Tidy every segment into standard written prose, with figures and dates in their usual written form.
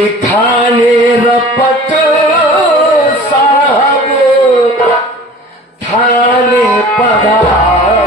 लिखाने रपट साहब थाने पधारे।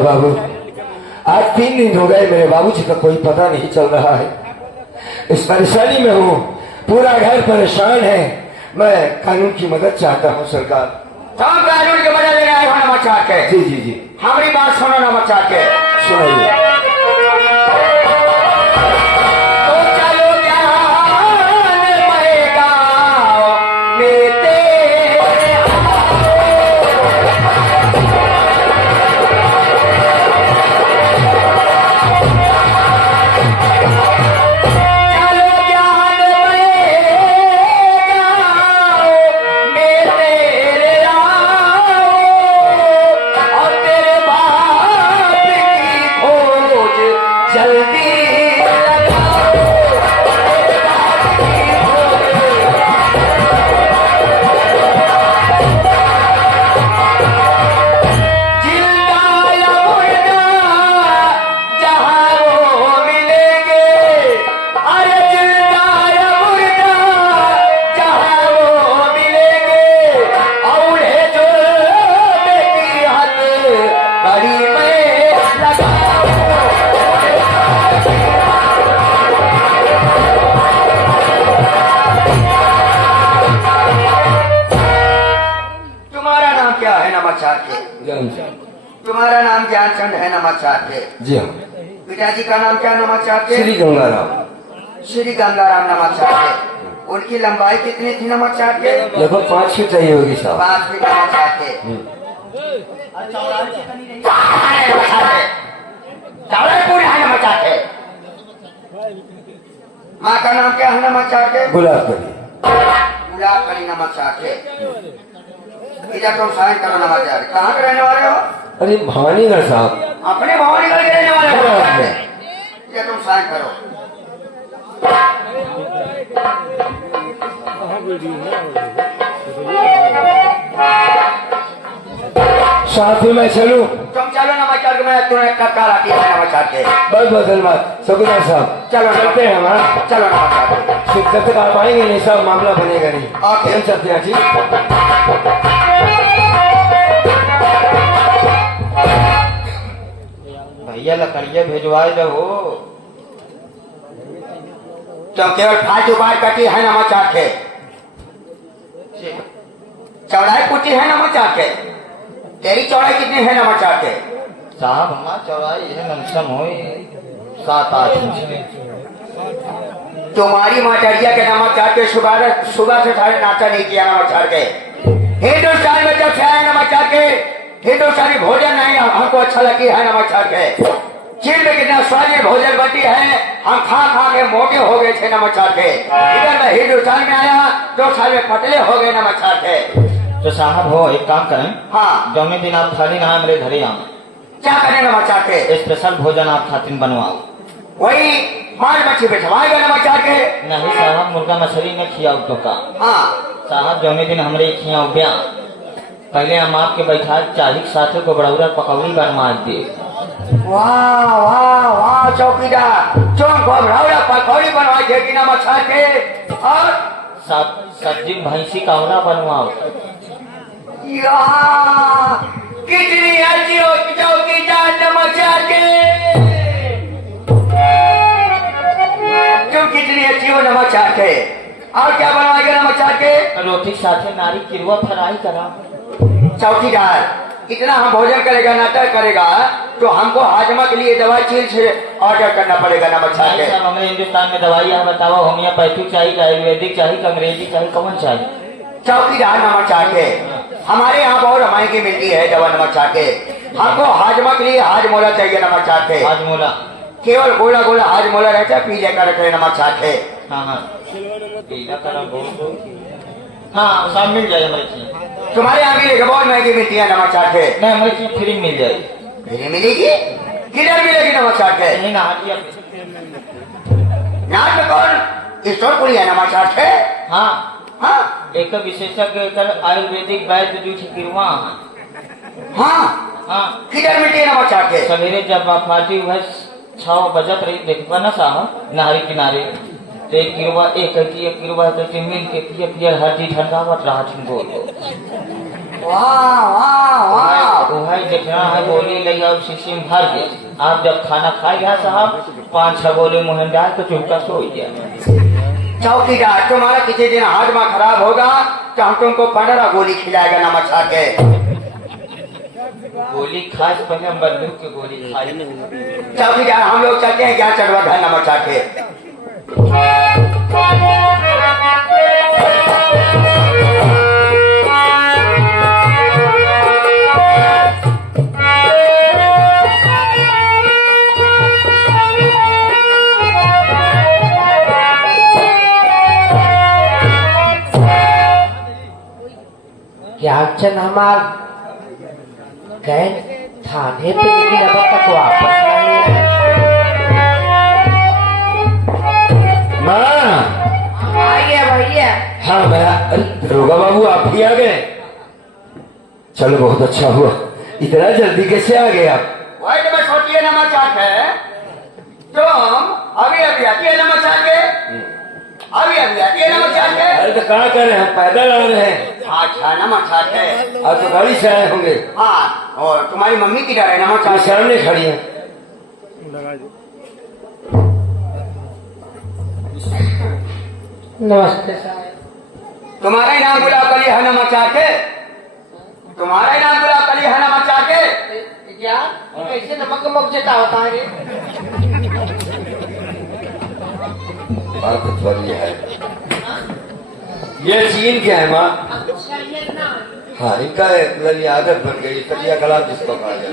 बाबू, आज 3 दिन हो गए मेरे बाबूजी का कोई पता नहीं चल रहा है। इस परेशानी में हूँ, पूरा घर परेशान है। मैं कानून की मदद चाहता हूँ सरकार। सब कानून की मदद लेना है नमक चाट के। जी जी जी, हमारी बात सुनो नमक चाट के। सुनाइए। तुम्हारा नाम ज्ञानचंद है नमक चाट के? जी हाँ। पिताजी का नाम क्या नमक चाट के? श्री गंगाराम। श्री गंगाराम नमक चाट के। उनकी लंबाई कितनी थी नमक चाट के? लगभग 5 फीट चाहिए होगी साहब। 5 फीट नमक चाट के। चौड़ाई पूरी है नमक चाट के। माँ का नाम क्या है नमक चाट के? गुलाब कली। गुलाब कली नमक चाट के। इधर तुम साइन करो नमक चाट। कहाँ के रहने वाले हो? अरे भवानीगढ़ साहब। अपने भवानीगढ़ के रहने वाले हो? इधर तुम साइन करो। साथ में मैं चलूं? तुम चलो नमक चाट के। मैं तुम्हें कल आती है नमक चाट के। बहुत बहुत धन्यवाद सकुदार साहब। चलो चलते हैं हमारा। चलो नमक चाट के। जब तक आप आएंगे नहीं सब मामला बनेगा नहीं। ओके। हम चलते हैं। ठीक। भैया लकड़िया भेजवाए दो। तो केवल फालतू बात कटी है नमक चाट के। चौड़ाई पूछी है नमक चाट के। तेरी चौड़ाई कितनी है नमक चाट के? साहब हमारा चौड़ाई है लमसम हो 7-8 इंच। तुम्हारी माटरिया के नमक चाट के सुबह से सारे नाश्ता नहीं किया नमक चाट के। हिंदुस्तान में जब से आए नमक चाट के, हिंदुस्तानी भोजन नहीं हमको अच्छा लगती है नमक चाट के। चीन में कितना स्वादिष्ट भोजन बनती है, हम खा खा के मोटे हो गए थे नमक चाट के। इधर मैं हिंदुस्तान में आया 2 साल में पतले हो गए नमक चाट के। तो साहब हो एक काम करें, हाँ जौने दिन आप खाली ना मेरे घरे आओ, क्या करें नमक चाट के? स्पेशल भोजन आप खातिर बनवाओ। वही माल मच्छी पे छवाएगा नमक चाट के? नहीं साहब, मुर्गा मछली न खियाओ तो का। हाँ साहब जौने दिन हमरे खियाओ ब्याह, पहले हम आपके बैठा चाही साथे को बड़ौरा पकौड़ी बनवा दे। वाह वाह वाह चौकीदार, चौंक को भड़ौरा पकौड़ी बनवा देगी नमक चाट के। और सब्जी भैंसी कावड़ा बनवाओ। यार कितनी अच्छी हो चौकीदार नमक चाट के, तुम कितनी अच्छी हो नमक चाट के। और क्या बनवाएगा नमक चाट के? रोटी साथे नारी किरवा फ्राई करा। चौकीदार इतना हम भोजन करेगा नाटक करेगा तो हमको हाजमा के लिए दवाई चीज से ऑर्डर करना पड़ेगा नमक चाट के। साहब हमें हिंदुस्तान में दवाई आप बताओ, होम्योपैथिक चाहिए, आयुर्वेदिक चाहिए, अंग्रेजी चाहिए, कौन चाहिए? चौकीदार नमक चाट के हमारे यहाँ बहुत महंगी मिलती है दवा नमक चाट के। हमको हाजमा के लिए हाजमोला चाहिए नमक चाट के। हाजमोला केवल गोला गोला हाजमोला रहता है, पीले का रखे नमक चाट के। हाँ हाँ पीला करा गोल। हाँ सब मिल जाए हमारे चीज। तुम्हारे यहाँ मिलेगा, बहुत महंगी मिलती है नमक चाट के। नहीं हमारे चीज फ्री मिल जाएगी। फ्री मिलेगी? किधर मिलेगी नमक चाट के? नहीं ना हटिया। नाट में कौन स्टोर खुली है नमक चाट के? हाँ हाँ एक विशेषज्ञ कर आयुर्वेदिक वैद्य जो किरवा। हाँ हाँ किधर मिलती है नमक चाट के? सवेरे जब आप पार्टी हुए 6 बजत रही देखबा ना साहब नहरी किनारे, तो एक किरवा कहती मिल के पियर हड्डी ठंडावत रहा गोल। वाह वाह वाह वही देखना है गोली ले आओ शीशी में भर के। आप जब खाना खाए गया साहब 5-6 गोली मुँह में डाल तो चुपका सो गया। चौकीदार तुम्हारा किसी दिन हाजमा खराब होगा तो हम तुमको 15 गोली खिलाएगा नमक चाट के। गोली खाए से पहले हम बंदूक की गोली खाए। चौकीदार हम लोग चलते हैं, क्या चढ़वा है नमक चाट के। क्या चल हमार गए थाने पे, लेकिन अब तक वापस नहीं आए। माँ आइए भैया। हाँ मैं, अरे दरोगा बाबू आप भी आ गए? चलो बहुत अच्छा हुआ, इतना जल्दी कैसे आ गए आप? वही तो मैं सोचिए नमक चाट है, तुम अभी अभी आती है नमक चाट के, अभी अभी आती है नमक चाट के। अरे तो कहाँ कर रहे हैं, हम पैदल आ रहे हैं। अच्छा नमक चाट है। आप तो गाड़ी से आए होंगे। हाँ और तुम्हारी मम्मी किधर है नमक वो चाट के? सामने खड़ी है। नमस्ते साहब। तुम्हारा ही नाम गुलाब कली है नमक चाट के? तुम्हारा ही नाम गुलाब कली है नमक चाट के? क्या कैसे नमक नमक जता होता है? बात तो ये है, ये चीन क्या है माँ? हाँ इनका ये आदत बन गई, तकिया कलाम जिसको कहा जाए।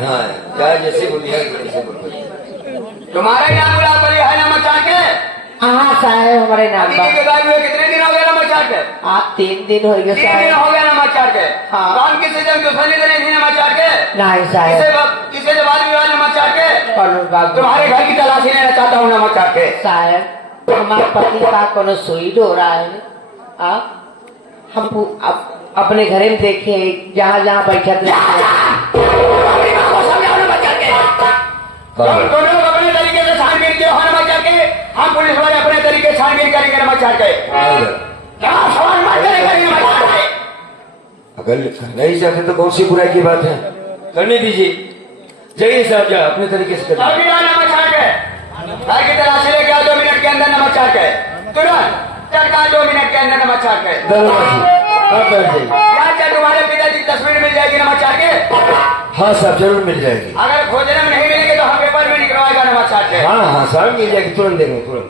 हाँ क्या जैसे बोली है वैसे बोल रही। तुम्हारा ही नाम गुलाब कली है नमक चाट के? हाँ साहब हमारे नाम अभी का। के बाद हुए कितने दिन हो गए नमक चाट के? आप 3 दिन हो गए 3 दिन साहब। हो गया नमक चाट के। हाँ। कौन किसी जब दूसरी दिन थी नमक चाट के? नहीं साहब। किसे जब वाद विवाद नमक चाट के? कौन बाबू तुम्हारे घर की तलाशी लेना चाहता हूँ नमक चाट के। साहब, हमारे पति का कोनो सुई हो रहा है। हम अपने घर में देखे जहाँ जहाँ बैठक तुम लोग अपने तरीके से छानबीन के हो नमक चाट के, हम पुलिस वाले अपने तरीके से छानबीन करेंगे नमक चाट के। क्या सवाल मत करेंगे नमक चाट के? अगर नहीं चाहते तो बहुत सी बुराई की बात है, करने दीजिए। जाइए साहब जा अपने तरीके से करिए। अभी नमक चाट के घर की तलाशी लेके आओ 2 मिनट के अंदर नमक चाट के, तुरंत चटका 2 मिनट के अंदर नमक चाट के। दरोगा जी आप बैठ जाइए। क्या क्या तुम्हारे पिताजी की तस्वीर मिल जाएगी नमक चाट के? हाँ साहब जरूर मिल जाएगी। अगर खोजने में नहीं मिलेगी तो हम पेपर में निकलवाएगा नमक चाट के। हाँ हाँ साहब मिल जाएगी, तुरंत देंगे तुरंत।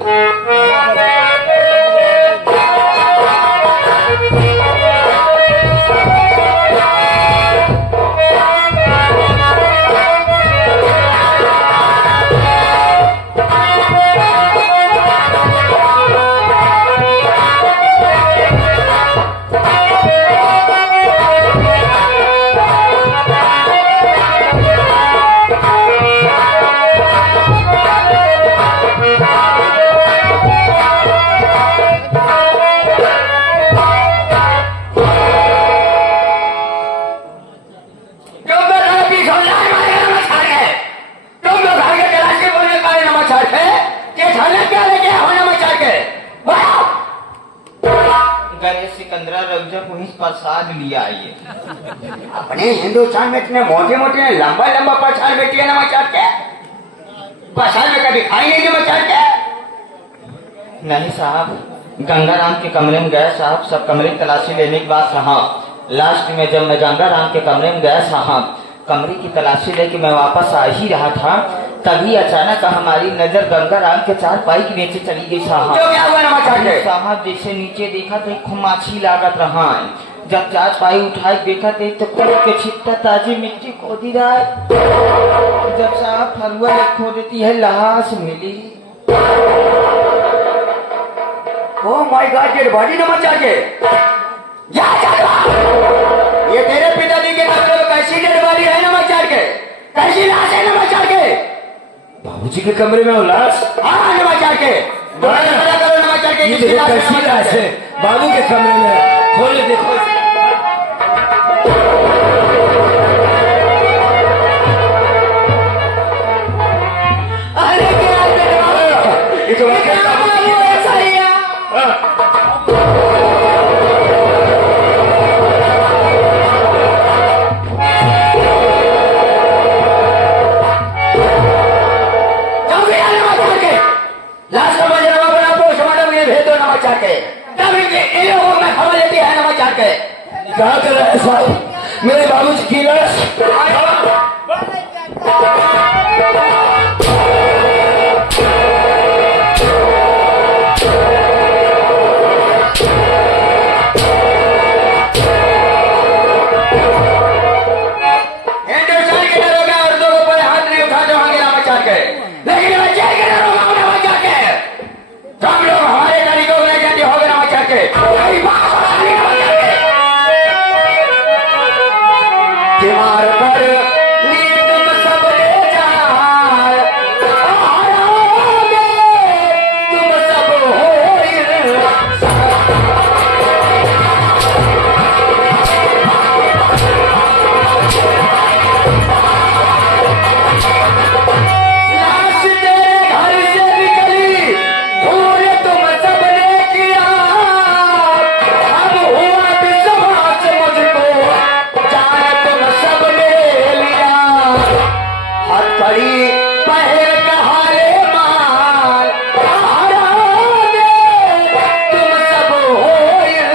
वहीं से प्रसाद लिया आइए। अपने हिंदुस्तान में इतने मोटे मोटे लंबा लंबा प्रसाद बेटी है नमक के, प्रसाद में कभी खाई नहीं नमक के। नहीं साहब, गंगाराम के कमरे में गए साहब, सब कमरे की तलाशी लेने के बाद साहब लास्ट में जब मैं गंगाराम के कमरे में गया साहब, कमरे की तलाशी लेके मैं वापस आ ही रहा था, तभी अचानक हमारी नजर गंगाराम के चारपाई के नीचे चली गई साहब। तो क्या हुआ नमक के? साहब जैसे नीचे देखा तो एक माछी लागत रहा है। जब चारपाई उठाई देखा थे तो कुल के छिट्टा ताजी मिट्टी खोदी रहा है। जब साहब फरुआ खो देती है लाश मिली। Oh my god, dead body नमक के ये तेरे पिताजी के कमरे में कैसी डेड बॉडी है नमक के? कैसी लाश है नमक के? बाबूजी के कमरे में वो लाश? हाँ नमक के। नमक के ये देखो कैसी लाश है बाबू के कमरे में, खोले देखो। अरे क्या ये तो ऐसा ही है। लास्ट का बज रहा है, आपको समाधान मुझे भेज दो नमक के। तब इन लोगों में खबर लेती है नमक के। कहा कर रहा है साहब मेरे बाबूजी की लाश? हिंदुस्तान के दरोगा और दो ऊपर हाथ नहीं उठा जाओगे नमक के, लेकिन मैं जेल के दरोगा हूं नमक के। तुम लोग हमारे तरीकों में जाते होगे नमक के। कई बात होगा नहीं नमक के। दीवार पर लीड तुम सबने जाए, हारोगे तुम सब होइल। लाश तेरे घर से निकली, भूल तुम सबने किया। अब हुआ विश्वास मुझको, जान तुम सबने लिया। हथकड़ी पहल कहारे मार, हारोगे तुम सब होइल।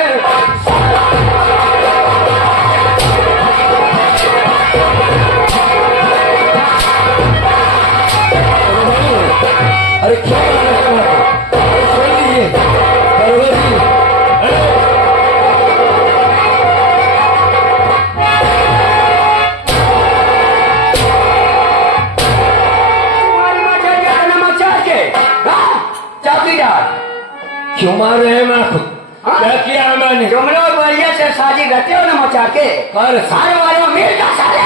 अरे क्या सुन लीजिए पार्वती। चौकीदार क्यों मार रहे हैं माँ को? क्या किया है मैंने? तुम लोग बढ़िया से शादी करते हो ना मचा के, और सारे वालों मिलकर साले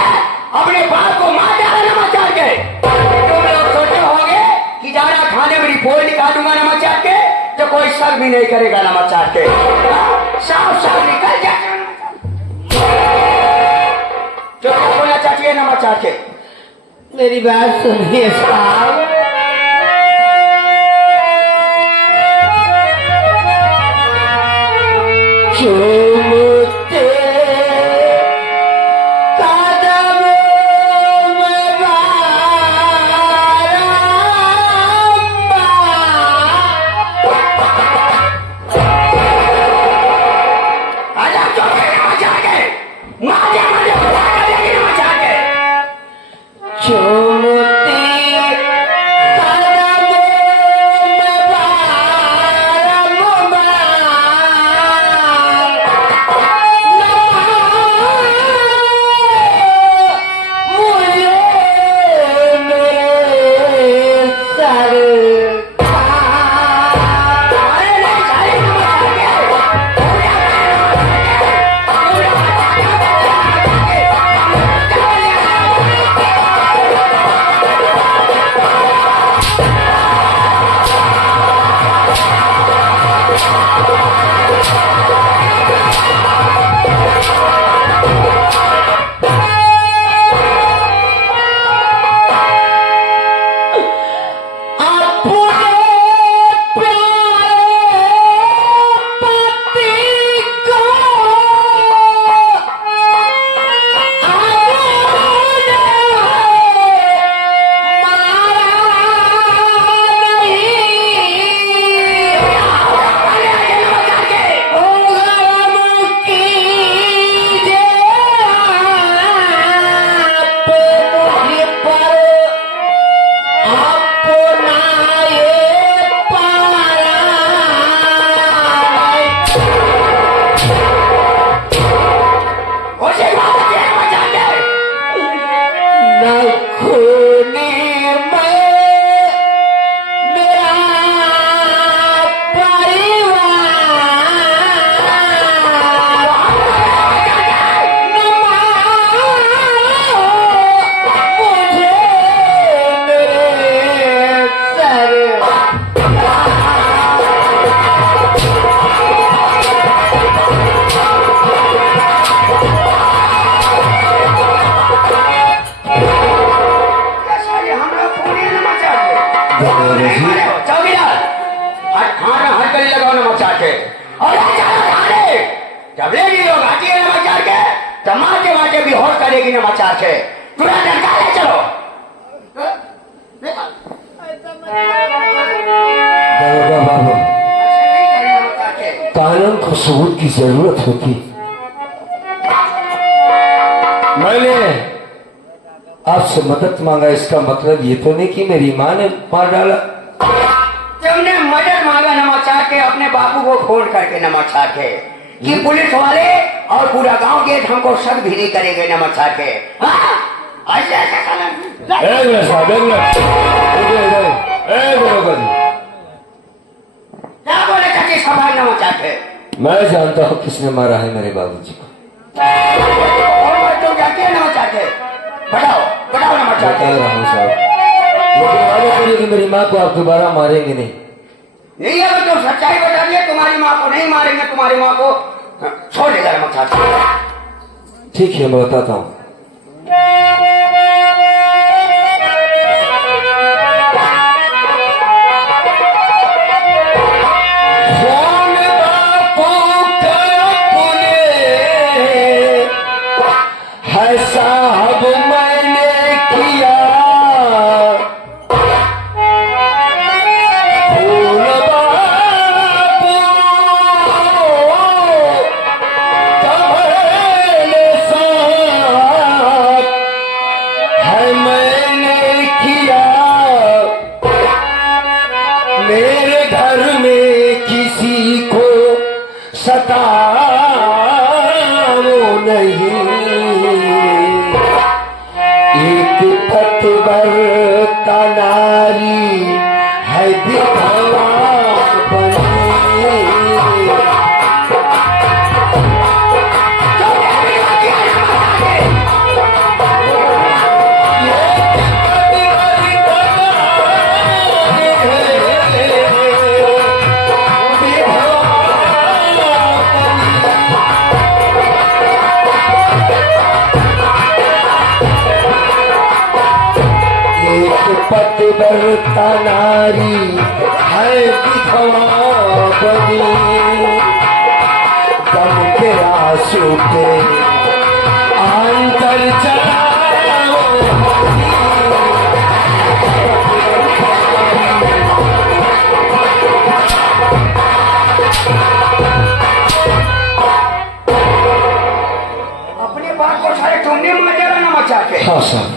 अपने बाप को मार डाला ना मचा के। तुम लोग सोचे होंगे कि ज्यादा खाने में रिपोर्ट निकालूंगा ना मचा के तो कोई शक भी नहीं करेगा ना मचा के। साफ साफ निकल जाए तो क्या बोलना चाहती है ना मचा के? मेरी बात सुनिए साहब, चूमते कदमों में आजा चौके ना मचा के, मारे मारे बुला देगी ना मचा के। चूमते कदमों में तो मारते मारते बेहोश करेगी नमाचार के। तुरंत निकाले चलो। दरोगा बाबू, कानून को सबूत की जरूरत होती। मैंने आपसे मदद मांगा, इसका मतलब ये तो नहीं कि मेरी माँ ने मार डाला। तुमने मदद मांगा नमाचार के अपने बापू को फोन करके नमाचार के कि पुलिस वाले और पूरा गांव गेट हमको शक भी नहीं करेंगे नमाचार के। ऐसे ऐसे क्या बोले चाची सवाल नमाचार के? मैं जानता हूँ किसने मारा है मेरे बाबूजी को। और तुम जानते हैं नमाचार के? बताओ बताओ नमाचार बता के। रहा हूँ साहब, लेकिन वादा करिए कि मेरी माँ को आप दोबारा मारेंगे नहीं। नहीं अगर तुम सच्चाई बता दिए तुम्हारी माँ को नहीं मारेंगे, तुम्हारी माँ को छोड़ देगा नमाचार के। ठीक है, मैं बताता हूँ। साहब मैंने किया फूल बापू तुम्हारे साथ है मैंने किया। मेरे घर में किसी को सताओ नहीं, पतिव्रता नारी है विधवा बनी। पतिव्रता नारी है विधवा बनी। दम के आंसू पे अंतर चलाओ। अपने बाप को सारे तुमने मार डाला नमाचार के। हाँ साहब,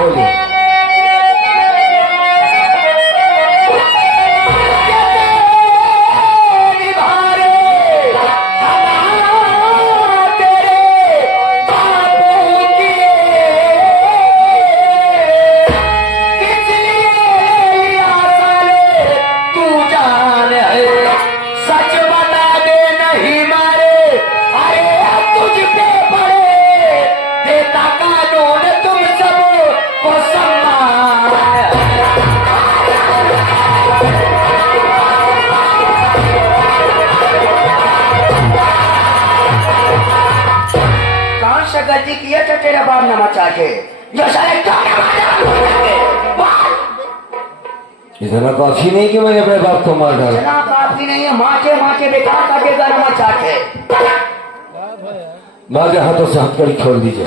बोलिए। गलती किया था तेरा बाप नमाचार के जो सारे इतना काफी नहीं कि मैंने अपने बाप को मार डाला। इतना काफी नहीं है, माचे माचे बेकार कर देगा नमाचार के। माँ के हाथों से हथकड़ी खोल दीजिए।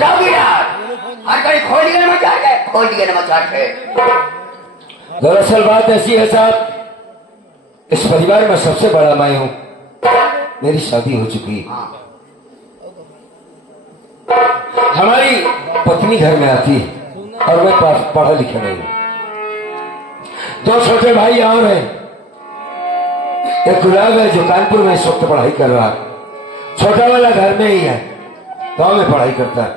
हथकड़ी खोल दिया नमाचार के, खोल दिया नमाचार के। दरअसल बात ऐसी है साहब, इस परिवार में सबसे बड़ा मैं हूँ। मेरी शादी हो चुकी है। हमारी पत्नी घर में आती और मैं पढ़ा लिखा नहीं। दो छोटे भाई और हैं। एक गुलाब है जो कानपुर में इस वक्त पढ़ाई कर रहा है। छोटा वाला घर में ही है, गांव में पढ़ाई करता है।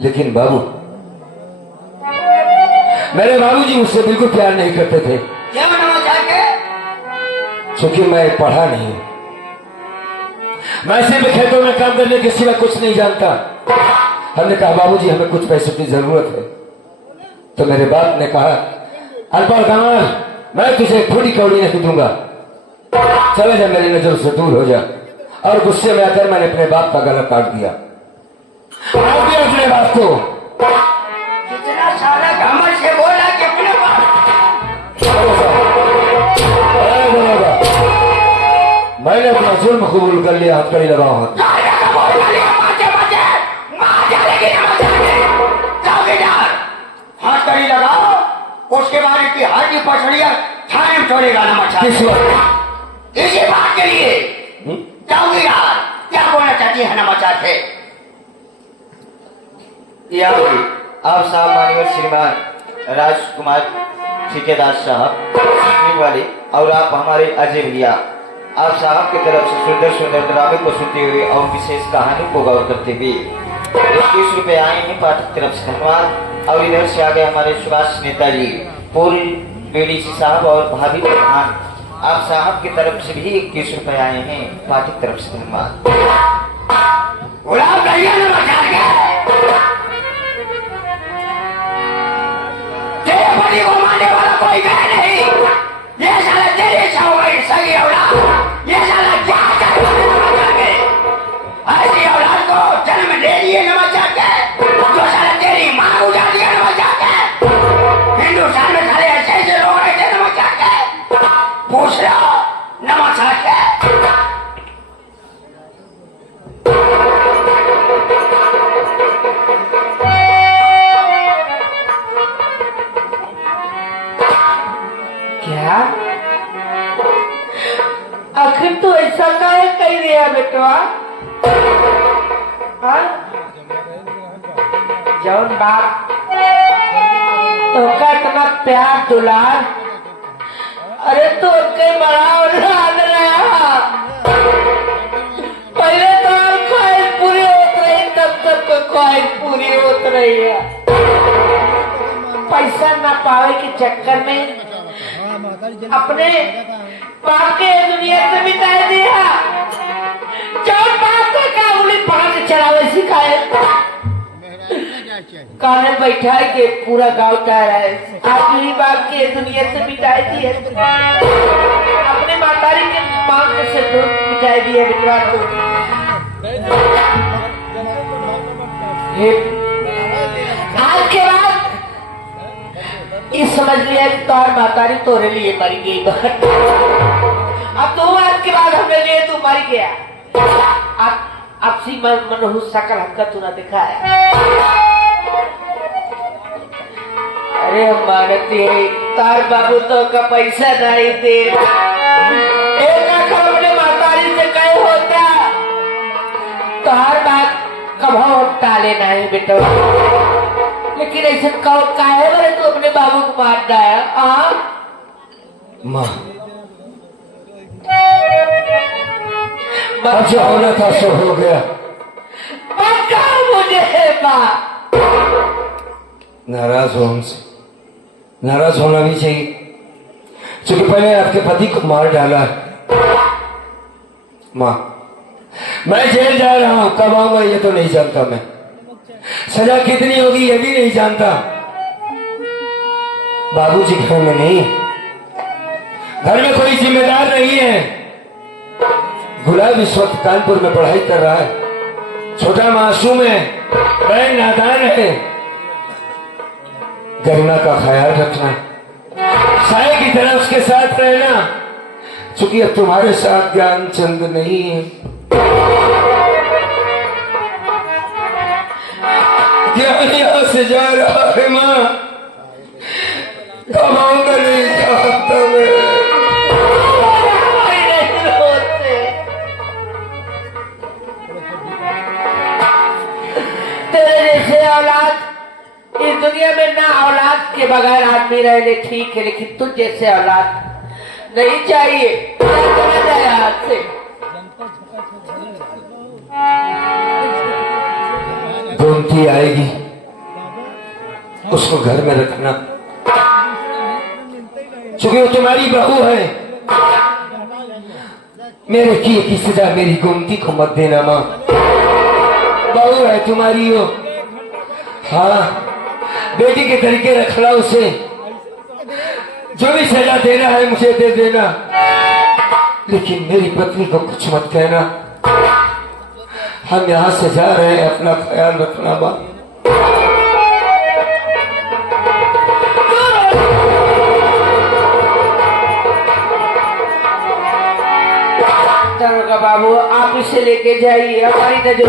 लेकिन बाबू, मेरे बाबूजी मुझसे बिल्कुल प्यार नहीं करते थे, क्योंकि मैं पढ़ा नहीं हूं। मैं सिर्फ खेतों में काम करने के सिवा कुछ नहीं जानता। हमने कहा बाबूजी हमें कुछ पैसों की जरूरत है। तो मेरे बाप ने कहा अल्पा कमाल, मैं तुझे थोड़ी कौड़ी नहीं दूंगा, चले जा, मेरी नजर से दूर हो जा। और गुस्से में आकर मैंने अपने बाप का गला काट दिया। अपने बाप को कितना सारा घमंड से बोला कि अपने मैंने अपना जुल्म कबूल कर लिया। हथकड़ी लगाओ हाथ। करी लगाओ, उसके बाद इनकी हाथ की पसड़ियां थाने में छोड़ेगा नमस्कार। किस वक्त? इसी बात के लिए जाऊंगी यार, क्या बोलना चाहती है नमस्कार से? यह होगी आप साहब माननीय श्रीमान राजकुमार ठेकेदार साहब सुनने वाले, और आप हमारे अजय भैया आप साहब की तरफ से सुंदर सुंदर ड्रामे को सुनते हुए और विशेष कहानी को गौर करते हुए 21 आए हैं पाठक की तरफ से धन्यवाद। और इधर से आगे हमारे सुभाष नेताजी पूर्व बीडीसी साहब और भाभी प्रधान आप साहब की तरफ से भी 21 आए हैं पाठक की तरफ से धन्यवाद। गुलाब भैया नमस्कार तेरे पति को मारने वाला कोई मैं नहीं, ये साला तेरी सौगई सगी औलाद, ये साला क्या करता है नमस्कार के? ऐसी औलाद को जन्म दे दिए नमस्कार के, जो साला तेरी माँ को जा दिया नमस्कार के। हिंदुस्तान में साले ऐसे ऐसे लोग रहते नमस्कार के, पूछ लो नमस्कार के। क्या आखिर तू ऐसा काहे कह दिया बेटवा? हाँ? जौन बाप तो का इतना प्यार दुलार, अरे तो के बड़ा औलाद रहा, पहले तो ख्वाहिश पूरी होत रही, तब तक ख्वाहिश पूरी होत रही है। पैसा ना पावे के चक्कर में अपने बाप के दुनिया से मिटा दिया। जब बाप को का उंगली पकड़ के चलावे सिखाए, काने बैठा के पूरा गांव कह रहा है आप ही बाप के दुनिया से मिटाई दिए, अपने मातारी के मांग से दूर मिटाई दिए बेटवा। आज के बाद इस समझ लिया कि तोहर मातारी तोरे लिए मरी गई। अब तो आज के बाद हमने लिए तू मर गया। अब सी मनहूस सकल हरकत तू ना दिखाया। अरे हम मानते तार बाबू तो का पैसा नहीं दे, एक आखिर अपने मातारी से कहे होता तो हर बात कभाओ टाले नहीं बेटा, लेकिन ऐसे काहे बरे तू अपने बाबू को मार डाया? माँ जो होना था सो हो गया। मुझे माँ नाराज हो हमसे, नाराज होना भी चाहिए, क्योंकि पहले आपके पति को मार डाला है। माँ मैं जेल जा रहा हूं, कब आऊंगा ये तो नहीं जानता, मैं सजा कितनी होगी ये भी नहीं जानता। बाबूजी घर में नहीं, घर में कोई जिम्मेदार नहीं है। गुलाब इस वक्त कानपुर में पढ़ाई कर रहा है, छोटा मासूम है, बहन नादान है। गरिमा का ख्याल रखना, साए की तरह उसके साथ रहना, क्योंकि अब तुम्हारे साथ ज्ञानचंद नहीं है। ज्ञान यहां से जा रहा है माँ, कब आऊंगा नहीं जानता मैं। तेरे जैसे औलाद इस दुनिया में ना औलाद के बगैर आदमी रहने ठीक है, लेकिन तुझ जैसे औलाद नहीं चाहिए। जाए हाथ से गोमती आएगी, उसको घर में रखना, क्योंकि वो तुम्हारी बहू है। मेरे किए की सजा मेरी गोमती को मत देना माँ, बहू है तुम्हारी हो। हाँ बेटी के तरीके रखना उसे, जो भी सजा देना है मुझे दे देना, लेकिन मेरी पत्नी को कुछ मत कहना। हम यहाँ से जा रहे हैं, अपना ख्याल रखना माँ। का बाबू आप इसे लेके जाइए, हमारी नजर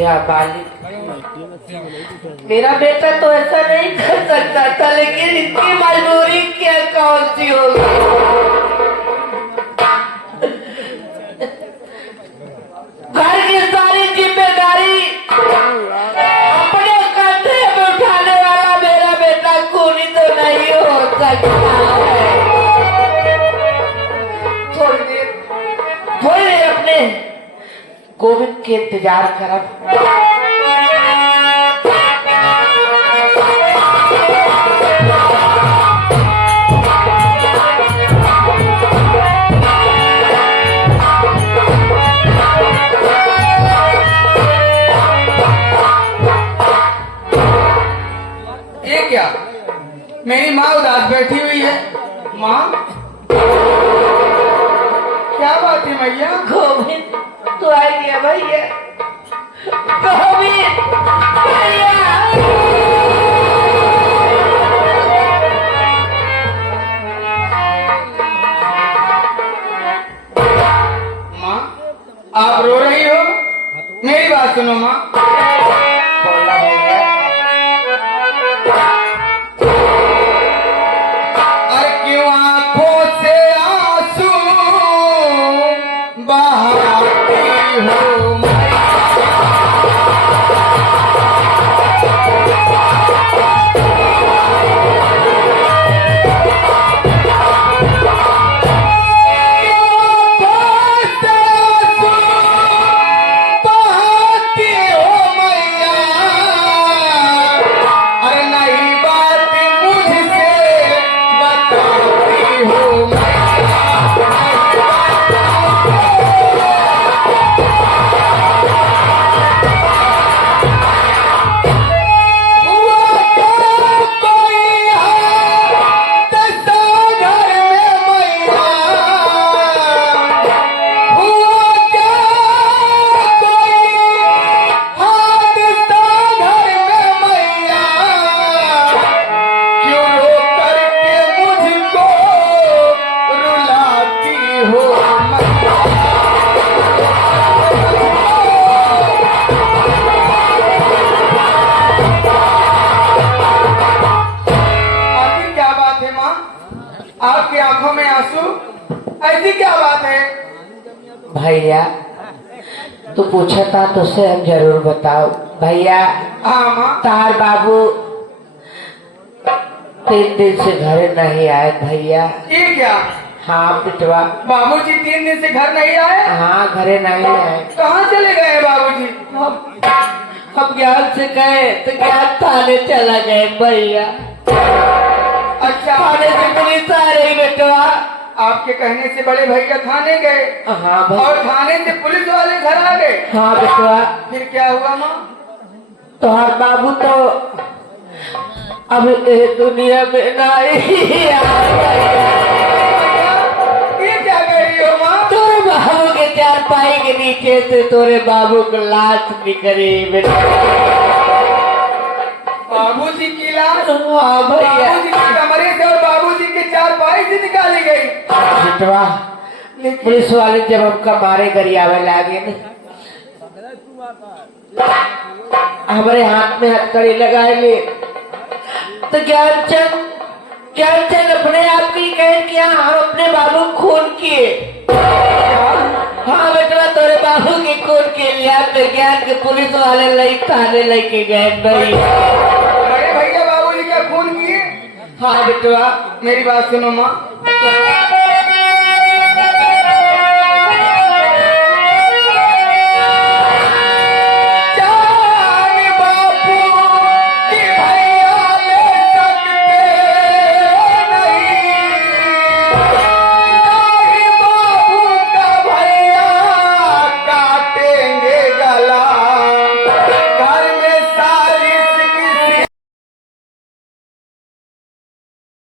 क्या मालिक, मेरा बेटा तो ऐसा नहीं कर सकता था, लेकिन इसकी मजबूरी क्या कौन सी होगी। घर की सारी जिम्मेदारी अपने कंधे पे उठाने वाला मेरा बेटा खूनी तो नहीं हो सकता है। थोड़ी देर अपने गोविंद के इंतजार करब। ये क्या, मेरी माँ उदास बैठी हुई है। माँ, क्या बात है मैया? गोविंद तू आ गया भैया। गोविंद भैया। माँ, आप रो रही हो? मेरी बात सुनो माँ। बोला भैया। अरे क्यों आंखों से आंसू बहाती हो मैया? आपकी आंखों में आंसू, ऐसी क्या बात है? भैया तू पूछा था तो से हम जरूर बताओ। भैया हाँ माँ। तार बाबू 3 दिन से घर नहीं आए भैया। ये क्या? हाँ पिटवा। बाबूजी 3 दिन से घर नहीं आए? हाँ घरे नहीं आए। कहाँ चले गए बाबूजी? हम ज्ञान से गए तो ज्ञान थाने चला गए भैया। अच्छा, थाने से पुलिस आ रही बेटवा। आपके कहने से बड़े भैया थाने गए हाँ भाई। और थाने से पुलिस वाले घर आ गए। हाँ बेटवा। फिर क्या हुआ माँ? तुम्हार बाबू तो अब इस दुनिया में नहीं आया। ये क्या कह रही हो माँ? तोरे बाबू के चारपाई के नीचे से तोरे बाबू की लाश निकली बेटा। बाबूजी की लाश? हाँ भैया। बाबूजी के कमरे से और बाबूजी के चारपाई से निकाली गई। बेटवा पुलिस वाले जब हमका मारे गरियावे लागे न, हमारे हाथ में हथकड़ी लगाए ले तो ज्ञानचंद अपने आप की कह किया हम अपने बाबू खून किए। हाँ बेटवा तोरे बाबू के खून के लिए अपने ज्ञान के पुलिस वाले लई थाने लेके गए भाई। बड़े भैया बाबूजी का खून किए? हाँ बेटवा। मेरी बात सुनो माँ।